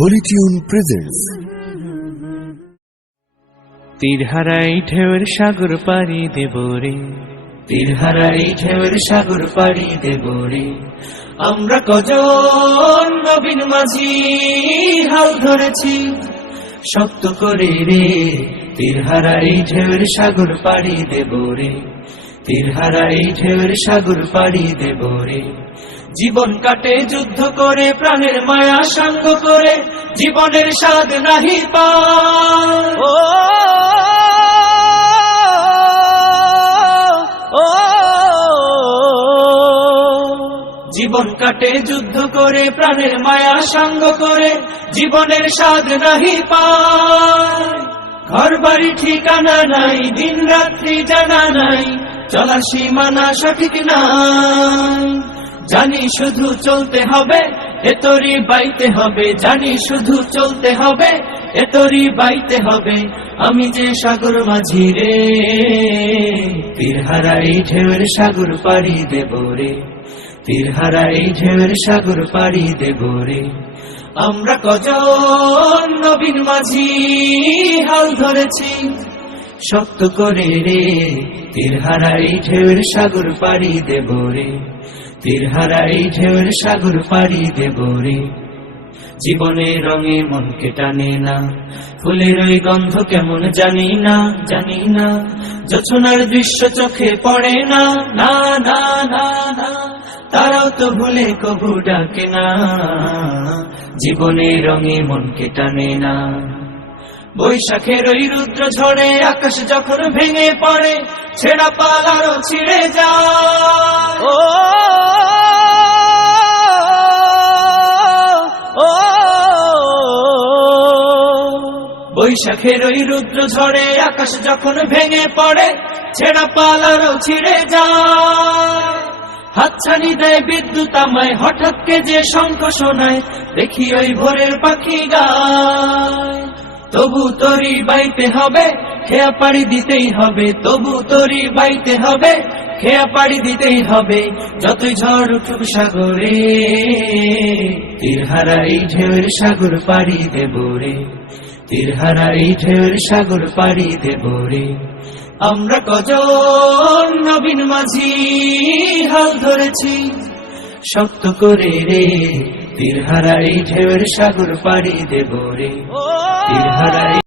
Holi tune presents. তীরহারাই ঢেউয়ের সাগর পাড়ি দেব রে, তীরহারাই ঢেউয়ের সাগর পাড়ি দেব রে। আমরা কজন নবীন মাঝি হাল ধরেছি শক্ত করে রে, তীরহারাই ঢেউয়ের সাগর পাড়ি দেব রে, তীরহারাই ঢেউয়ের সাগর পাড়ি দেব রে। জীবন কাটে যুদ্ধ করে, প্রাণের মায়া সাঙ্গ করে, জীবনের স্বাদ নাহি পায়। জীবন কাটে যুদ্ধ করে, প্রাণের মায়া সাঙ্গ করে, জীবনের স্বাদ নাহি পায়। ঘর বাড়ি ঠিকানা নাই, দিন রাত্রি জানা নাই, চলার সীমানা সঠিক নাই। জানি শুধু চলতে হবে, এতরি বাইতে হবে, জানি শুধু চলতে হবে, এতরি বাইতে হবে। আমি যে সাগর মাঝি রে, তীরহারাই ঢেউয়ের সাগর পাড়ি দেব রে, তীরহারাই ঢেউয়ের সাগর পাড়ি দেব রে। আমরা কজন নবীন মাঝি হাল ধরেছি শক্ত করে রে, তীরহারাই ঢেউয়ের সাগর পাড়ি দেব রে, তীরহারাই ঢেউয়ের সাগর পাড়ি দেব রে। জীবনের রঙে মনকে টানে না, ফুলের ওই গন্ধ কেমন জানি না, জানি না। জোছনার দৃশ্য চোখে পড়ে না, না না না না। তারাও তো ভুলে কবু ডাকে না, জীবনের রঙে মনকে টানে না। বৈশাখের ওই রুদ্র ঝড়ে আকাশ যখন ভেঙে পড়ে, ছেঁড়া পাল আরো ছিঁড়ে যায়। বৈশাখের ওই রুদ্র ঝড়ে আকাশ যখন ভেঙে পড়ে, ছেঁড়া পাল আরো ছিঁড়ে যায়। হাতছানি দেয় বিদ্যুৎ আমায়, হঠাৎ কে যে শঙ্খ শোনায়, দেখি ওই ভোরের পাখি গায়। তবু তরি বাইতে হবে, খেয়া পাড়ি দিতেই হবে, তবু তরি বাইতে হবে, খেয়া পাড়ি দিতেই হবে। যতই ঝড় উঠুক সাগরে, তীরহারাই ঢেউয়ের সাগর পাড়ি দেব রে, তীরহারাই ঢেউয়ের সাগর পাড়ি দেব রে। আমরা কজন নবীন মাঝি হাল ধরেছি শক্ত করে রে, তীরহারাই ঢেউয়ের সাগর পাড়ি দেব রে, তীরহারাই